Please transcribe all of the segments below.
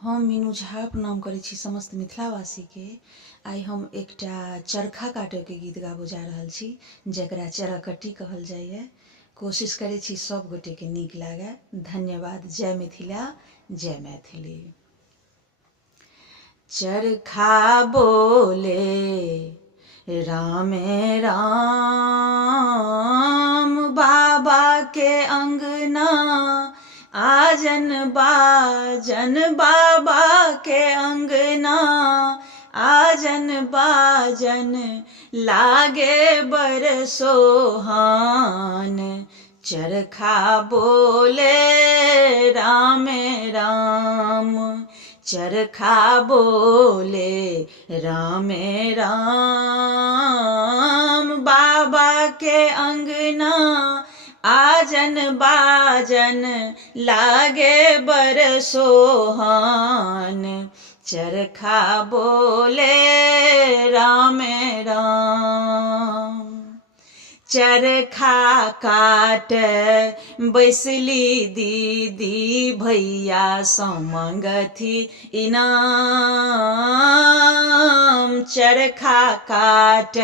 हम मीनू झा प्रणाम करै छी समस्त मिथिलावासी के। आई हम एकटा चरखा काटे के गीत गाबो जा रहल छी जकरा चरकट्टी कहल जाइए। कोशिश करै छी सब गोटे के नीक लागे। धन्यवाद। जय मिथिला, जय मैथिली। चरखा बोले रामे राम, बाबा के अंगना आजन बाजन, बाबा के अंगना आजन बाजन, लागे बर सोहान। चरखा बोले रामे राम, चरखा बोले रामे राम, बाबा के अंगना आजन बाजन, लागे बर सोहान। चरखा बोले रामे राम। चरखा काट बैसली दीदी, भैया समंगथी इनाम। चरखा काट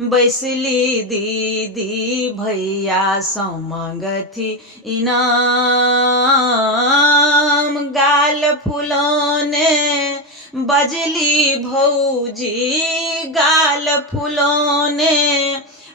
बैसली दीदी, भैया समंगथी इनाम। गाल फुलौने बजली भौजी, गाल फुलौने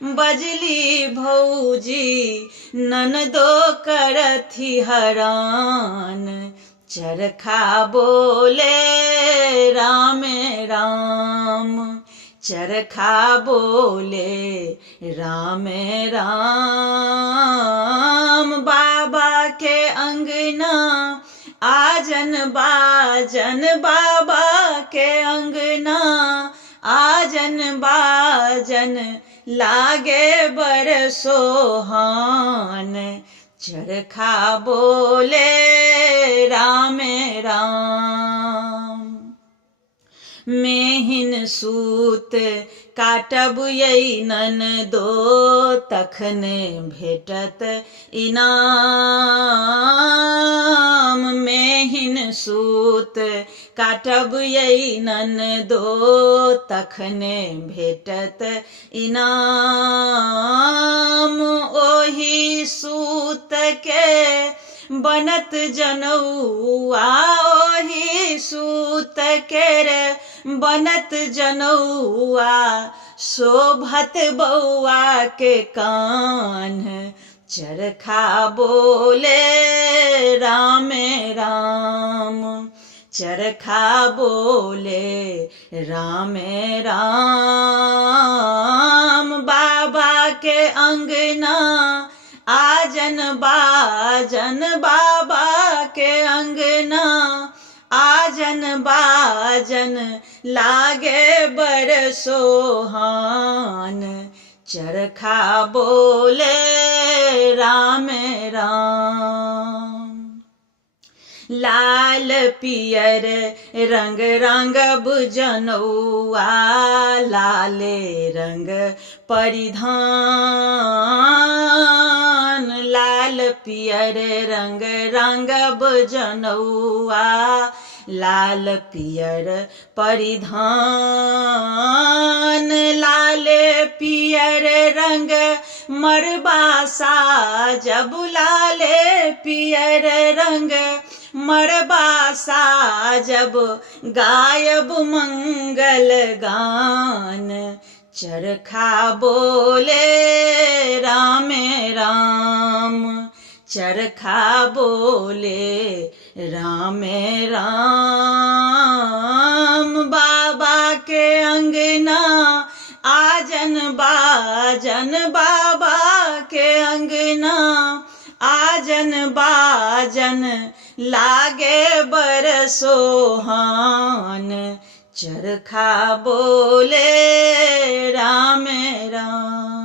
बजली भौजी, ननदो करथी हरान। चरखा बोले रामे राम, चरखा बोले रामे राम, बाबा के अंगना आजन बाजन, बाबा के अंगना आजन बाजन, लागे बर सोहान। चरखा बोले रामे राम। मेहिन सूत काटब यई ननदो, तखने भेटत इनाम। मेहिन सूत काटब यई ननदो, तखने भेटत इनाम। ओही सूत के बनत जनौआ, ओही सूत के बनत जनौआ, शोभत बौआ के कान। चरखा बोले रामे राम, चरखा बोले रामे राम, बाबा के अंगना आजन बाजन, बाबा के अंगना आजन बाजन, लागे बर सोहान। चरखा बोले रामे राम। लाल पियर रंग रंगब जनौआ, लाले रंग परिधान। लाल पियर रंग रंगब जनौआ, लाल पियर परिधान। लाले पियर रंग मरबा साजब, लाले पियर रंग मरबा साजब, गायब मंगल गान। चरखा बोले रामे राम, चरखा बोले रामे राम, बाबा के अंगना आजन बाजन, बाबा के अंगना आजन बाजन, लागे बर सोहान। चरखा बोले रामे राम।